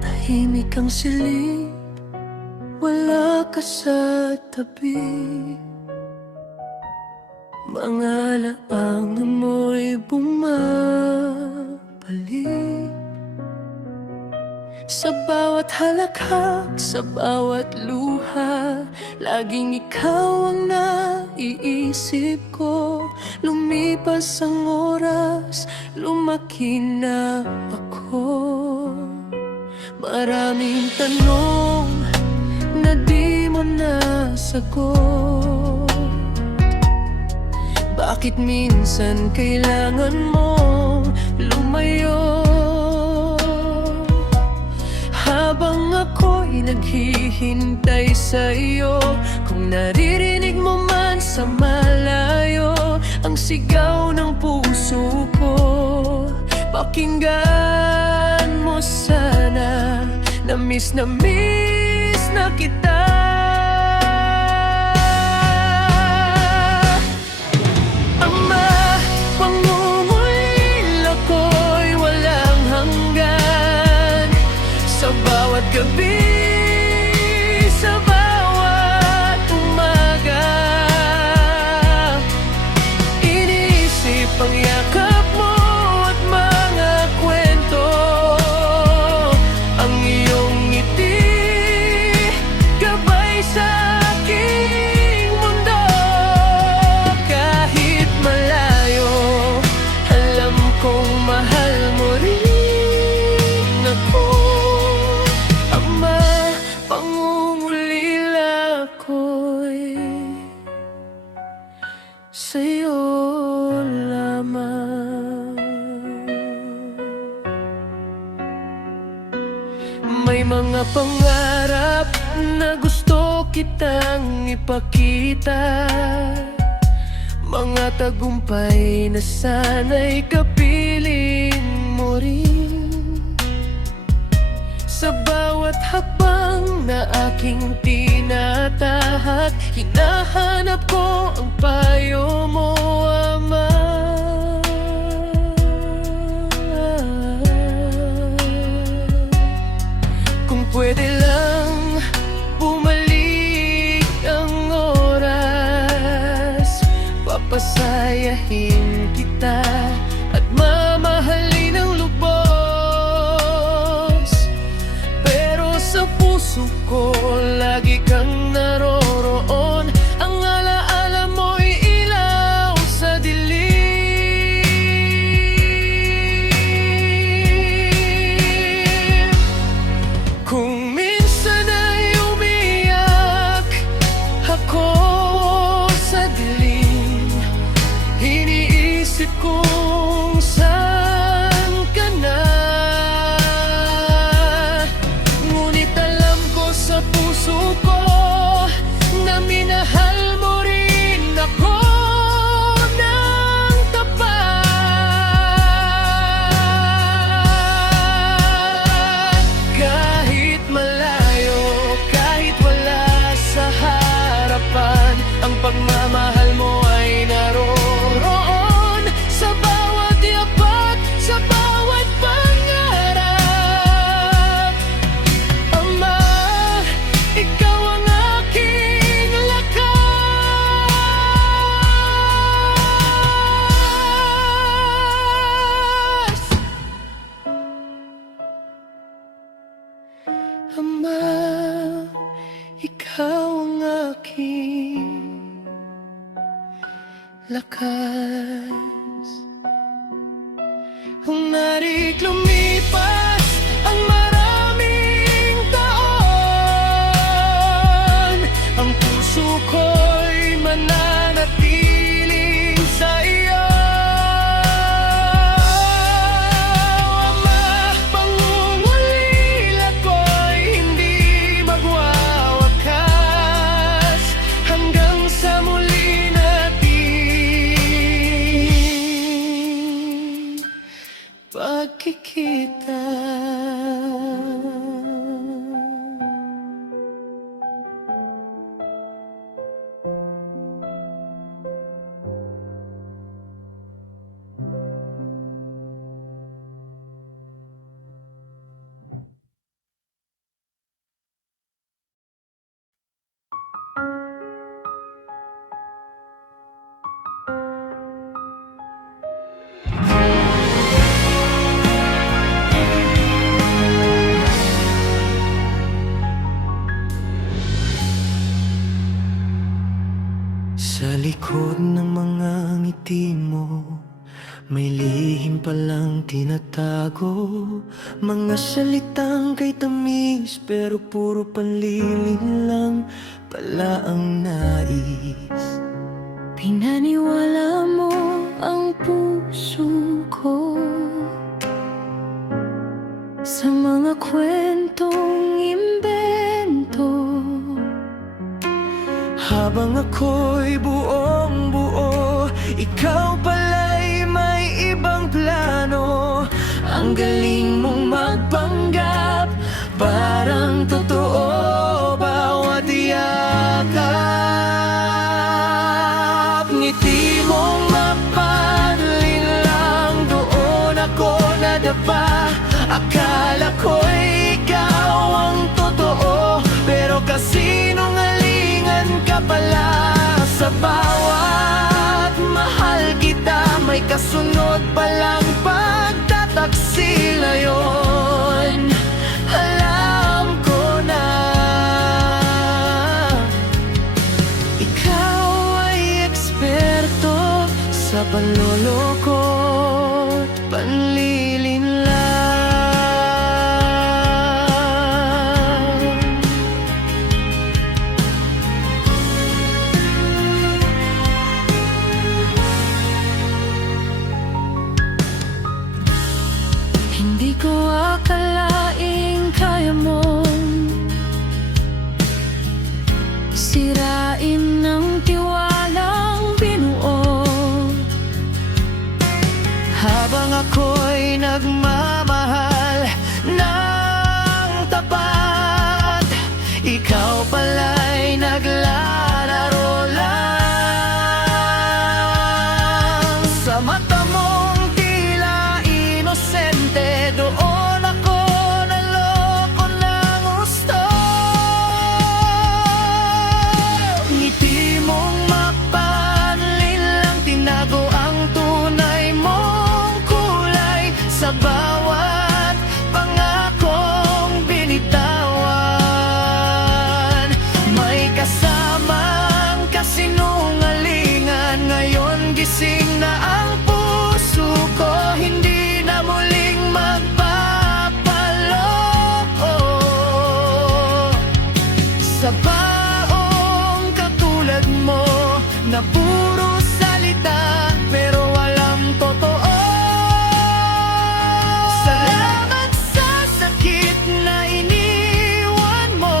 Tahimik ang silid, wala ka sa tabi. Mga alaang amoy bumabalik sa bawat halakhak, sa bawat luha. Laging ikaw ang naiisip ko. Lumipas ang oras, lumaki na ako. Maraming tanong na di mo nasagot. Bakit minsan kailangan mong lumayo? Habang ako'y naghihintay sa iyo, kung naririnig mo man sa malayo ang sigaw ng puso ko, pakinggan mo sana. Na-miss na kita. Ama, pangungulil ako'y walang hanggan. Sa bawat gabi, sa bawat umaga, iniisip ang yakap mo at mga kwento. Ang iyong ngiti, gabay sa aking mundo. Kahit malayo, alam kong mahal mo rin ako. Ama, pangungulila ko'y sa'yo lamang. May mga pangarap na gusto kitang ipakita, mga tagumpay na sana'y kapiling mo rin. Sa bawat hakbang na aking tinatahak, hinahanap ko ang payo mo, Ama. Kung pwede lang bumalik ang oras, papasayahin kita at mamahalin ang lubos. Pero sa puso ko lagi kang naroroon. Ang alaala mo'y ilaw sa dilim. Kung minsan ay umiyak ako sa dilim, iniisip kung saan ka na. Ngunit alam ko sa puso ko na minahal mo rin ako ng tapat. Kahit malayo, kahit wala sa harapan, ang pagmamahal mo ay naroroon sa bawat yapak, sa bawat pangarap. Ama, ikaw ang aking lakas. Ama, ikaw ang aking lakas. Kung narik lumipas ang maraming taon, ang puso ko'y mananatiling sa iyo. Ama, pangungulila ko'y hindi likod ng mga ngiti mo, may lihim palang tinatago. Mga salitang kay tamis, pero puro panlilin lang pala ang nais. Pinaniwala mo ang puso ko sa mga kwentong imbento. Habang ako'y buong buo, ikaw pala'y may ibang plano. Ang galing mong magpanggap, parang totoo bawat yakap. Ngiti mong mapanlin lang, doon ako nadapa. Akala ko'y ikaw ang totoo, pero kasinungalingan ka pala. Sa bawat mahal kita, may kasunod palang pagtataksil na yun. Alam ko na ikaw ay eksperto sa panloloko't panlilinlang. Hindi ko akalaing kaya mong sirain ng tiwalang binuo. Habang ako'y nagmamahal ng tapat, ikaw pala'y naglalaro lang. Sa mata mong tila inosente, doon ako naloko ng gusto. Ngiti mong mapanlin lang, tinago ang tunay mong kulay. Sa bawat pangakong binitawan, may kasamang kasinungalingan. Ngayon gising na ang puso ko, hindi na muling magpapaloko. Sa baong katulad mo, na puro salita pero walang totoo. Salamat sa sakit na iniwan mo.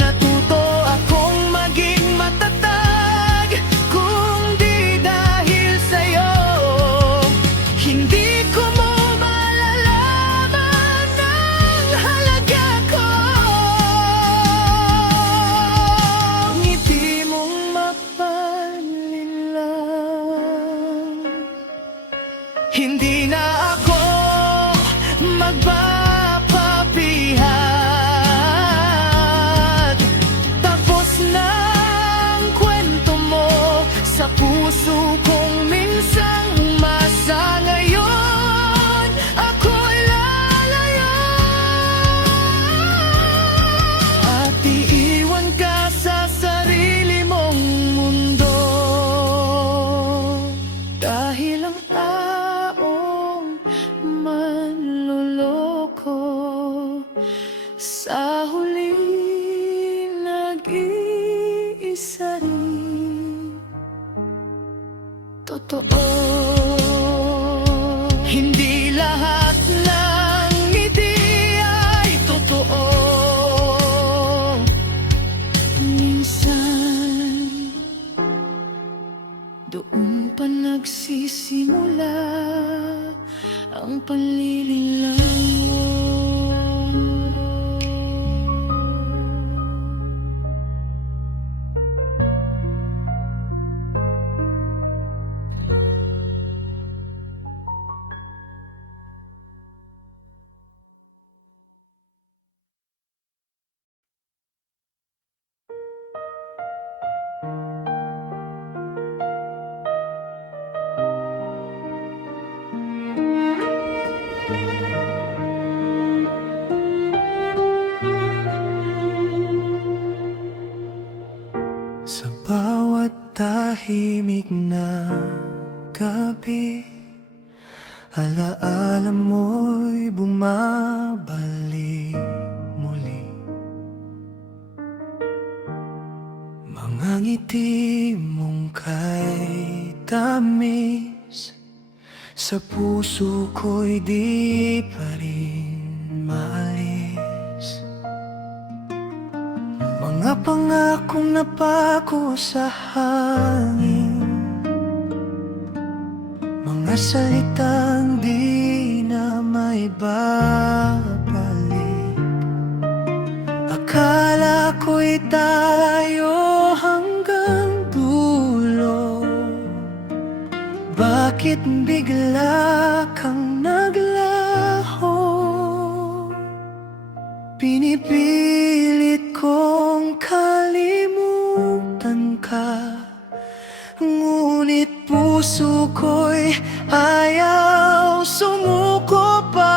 Natuto akong maging matatag, kung di dahil sa'yo, hindi ko mo malalaman ang halaga ko. Ngiti mong mapanlin lang, hindi na ako magpapabihag. Tapos na ang kwento mo, sa puso kong minsang umasa. Ngayon ako'y lalayo at iiwan ka sa sarili mong mundo. Dahil ang taong manloloko sa huli nag-iisa rin totoo. Hindi lahat ng ngiti ay totoo. Minsan doon pa nagsisimula ang panlilinlang mo. Sa tahimik na gabi, alaala mo'y bumabalik muli. Mga ngiti mong kay tamis, sa puso ko'y di pa rin maalis. Mga pangakong napako sa hangin, mga salitang di na maibabalik. Akala ko'y tayo hanggang dulo, bakit bigla kang naglaho? Pinipilit kong kalimutan ka, ngunit puso ko'y ayaw sumuko pa.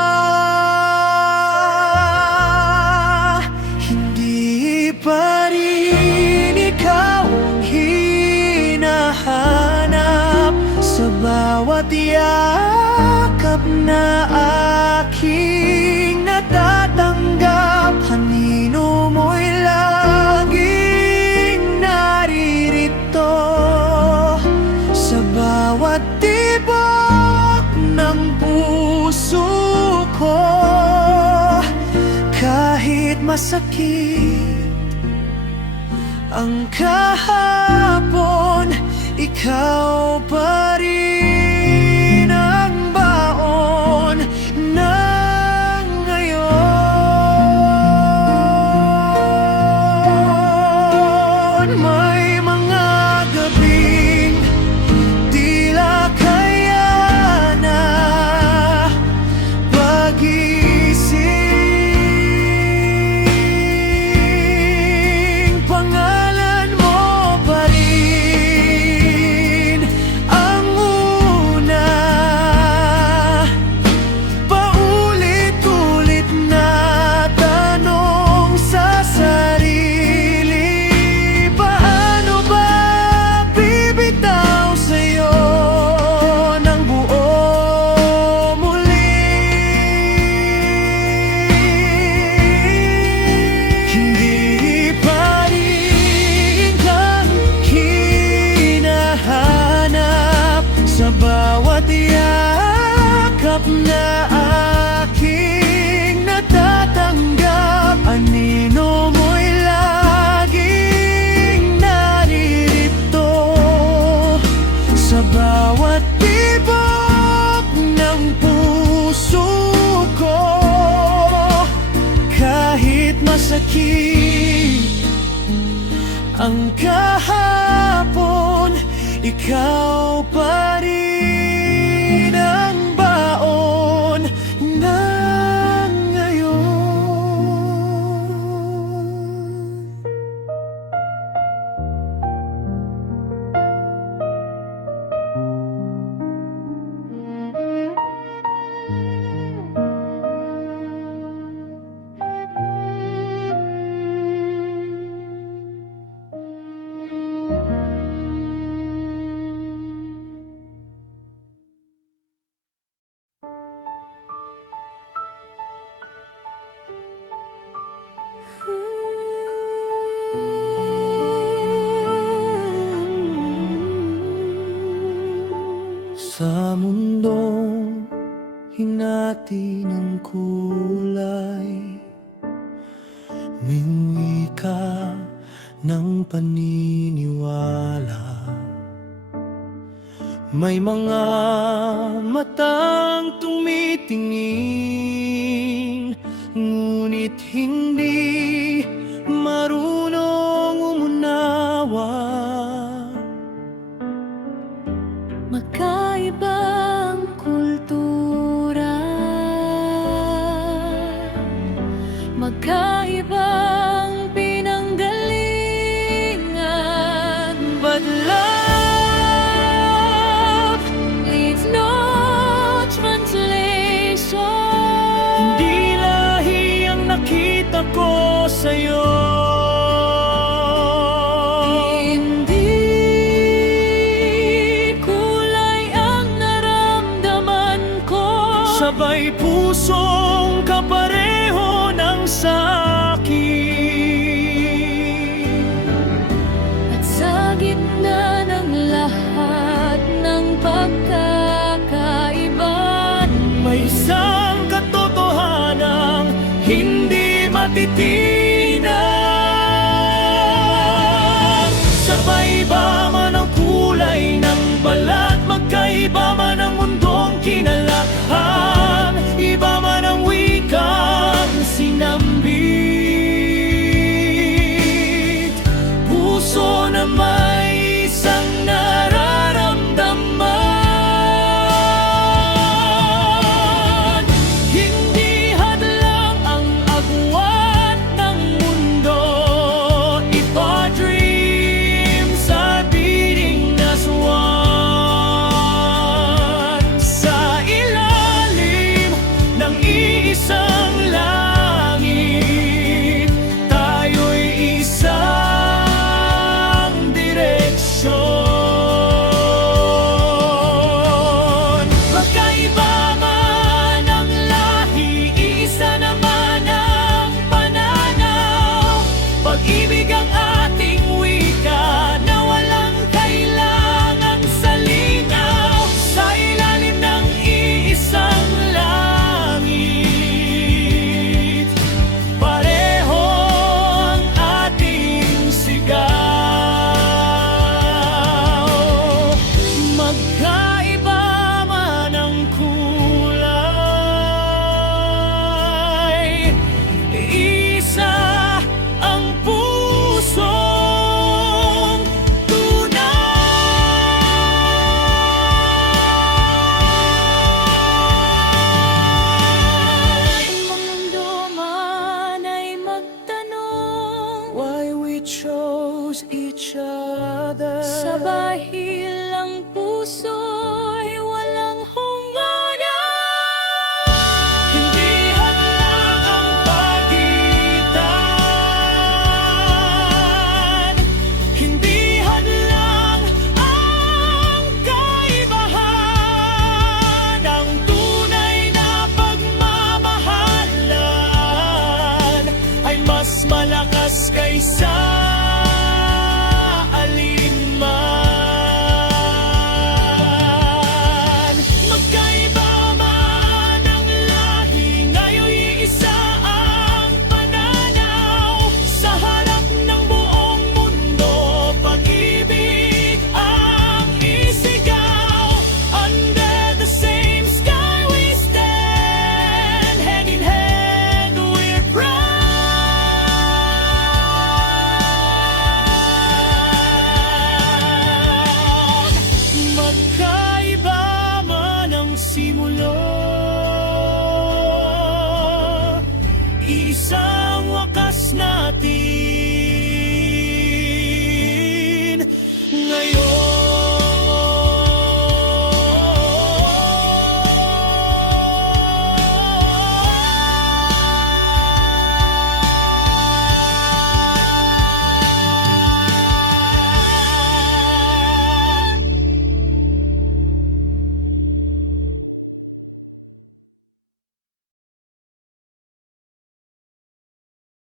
Hindi pa rin ikaw ang hinahanap sa bawat yakap na aking natatanggap. Kanino mo'y laging naririto sa bawat tibok ng puso ko. Kahit masakit ang kahapon, ikaw pa rin ang baon ng ngayon. May mga gabing tila kaya na pagising, pangalan mo pa rin ang una. Paulit-ulit na tanong sa sarili, paano ba bibitaw sa'yo ng buo muli? Hindi pa rin kang hinahanap sa bawat yakap na aking natatanggap. Anino mo'y laging naririto sa bawat tibok ng puso ko. Kahit masakit ang kahapon, ikaw pa rin ang baon ng ngayon. Sa mundong hinati ng kulay, mingi ka ng paniniwala. May mga matang tumitingin, ngunit hindi marunong umunawa. Magkaibang kultura, magkaibang pinanggalingan, but love needs no translation. Hindi lahi ang nakita ko sa'yo. Hindi sabay pusong kapareho ng sakit. At sa gitna ng lahat ng pagkakaiba, May isang katotohanang hindi matitinag. Sabay ba man ang kulay ng balat, magkaiba man ang mundong kinalakhan, iba man ang wikang sinambit, puso na may isang nararamdaman. Hindi hadlang ang agwat ng mundo, iba dream sa piling na swan. Sa ilalim ng iisang langit, tayo'y isang direksyon. Magkaiba man ang lahi, isa naman ang pananaw. Pag-ibig ang ating wika na walang kailangang salinaw. Sa ilalim ng iisang langit, pareho ang ating sigaw. Magkaiba man ang kulay, isa ang pusong tunay. ang mundo man ay magtanong, Why we chose each other. sa bahil ang puso'y walang hungada. Hindi hadlang ang pagitan, hindi hadlang ang kaibahan. Ang tunay na pagmamahalan ay mas malakas kaysa